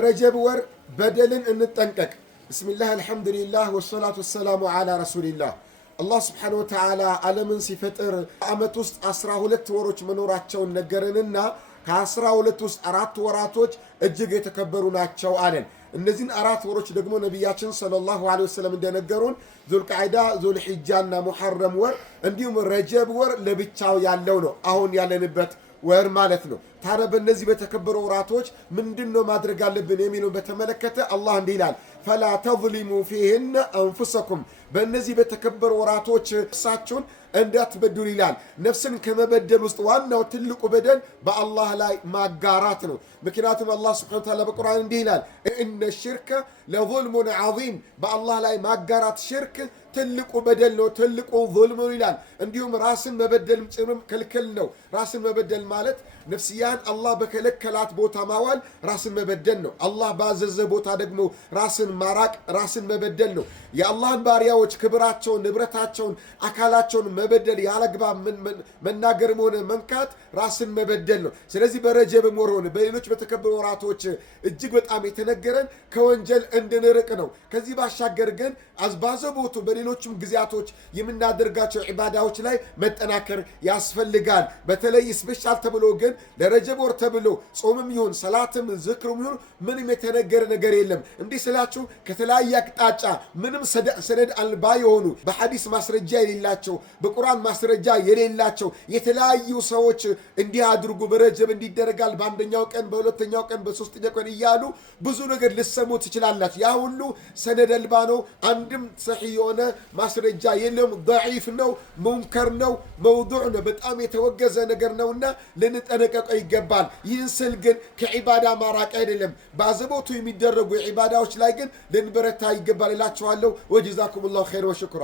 ረጀብ ወር በደልን እንጠንቀቅ። ብስሚላህ አልሐምዱሊላህ ወሰላቱ ወሰላሙ ዓላ ረሱሊላህ። አላህ ስብሓነሁ ወተዓላ ዓለምን ሲፈጥር ዓመት ውስጥ 12 ወሮች መኖራቸውን ነገረንና ከ12 ውስጥ 4 ወራቶች እጅግ የተከበሩ ናቸው አለን። እነዚህን 4 ወሮች ደግሞ ነቢያችን ሰለላሁ ዐለይሂ ወሰለም እንደነገሩን ዙልቃዒዳ፣ ዙልሒጃና ሙሐረም ወር እንዲሁም ረጀብ ወር ለብቻው ያለው ነው፣ አሁን ያለንበት ወር ማለት ነው። ታዲያ በእነዚህ በተከበሩ ወራቶች ምንድነው ማድረግ አለብን የሚለው በተመለከተ አላህ እንዲህ ይላል፣ ፈላ ተዝሊሙ ፊህነ አንፉሰኩም፣ በእነዚህ በተከበሩ ወራቶች ነፍሳችሁን እንዳትበድሉ ይላል። ነፍስን ከመበደል ውስጥ ዋናው ትልቁ በደል በአላህ ላይ ማጋራት ነው። ምክንያቱም አላህ ሱብሓነሁ ወተዓላ በቁርአን እንዲህ ይላል፣ እነ ሽርከ ለዙልሙን ዐዚም፣ በአላህ ላይ ማጋራት ሽርክ ትልቁ በደል ነው፣ ትልቁ ዙልም ነው ይላል። እንዲሁም ራስን መበደልም ጭምርም ክልክል ነው። ራስን መበደል ማለት ነፍስያን አላህ በከለከላት ቦታ ማዋል ራስን መበደል ነው። አላህ ባዘዘ ቦታ ደግሞ ራስን ማራቅ ራስን መበደል ነው። የአላህን ባሪያዎች ክብራቸውን፣ ንብረታቸውን፣ አካላቸውን መበደል ያለግባብ መናገርም ሆነ መንካት ራስን መበደል ነው። ስለዚህ በረጀብም ወር ሆነ በሌሎች በተከበሩ ወራቶች እጅግ በጣም የተነገረን ከወንጀል እንድንርቅ ነው። ከዚህ ባሻገር ግን አዝባዘቦቱ በሌሎችም ጊዜያቶች የምናደርጋቸው ዒባዳዎች ላይ መጠናከር ያስፈልጋል። በተለይ ስፔሻል ተብሎ ግን ለረጀብ ወር ተብሎ ጾምም ይሁን ሰላትም ዝክርም ይሁን ምንም የተነገረ ነገር የለም። እንዲህ ስላችሁ ከተለያየ አቅጣጫ ምንም ሰነድ አልባ የሆኑ በሐዲስ ማስረጃ የሌላቸው በቁርአን ማስረጃ የሌላቸው የተለያዩ ሰዎች እንዲህ አድርጉ በረጀብ እንዲደረጋል በአንደኛው ቀን በሁለተኛው ቀን በሶስተኛው ቀን እያሉ ብዙ ነገር ልሰሙ ትችላላችሁ። ያ ሁሉ ሰነድ አልባ ነው። አንድም ሰሒህ የሆነ ማስረጃ የለም። ضعيف ነው፣ ሙንከር ነው፣ መውዱዕ ነው፣ በጣም የተወገዘ ነገር ነውና ልንጠነቀቀው ይገባል። ይህን ስል ግን ከዒባዳ ማራቅ አይደለም። በአዘቦቱ የሚደረጉ ዒባዳዎች ላይ ግን ልንበረታ ይገባል እላችኋለሁ። ወጀዛኩሙላሁ ኸይር ወሽኩራ።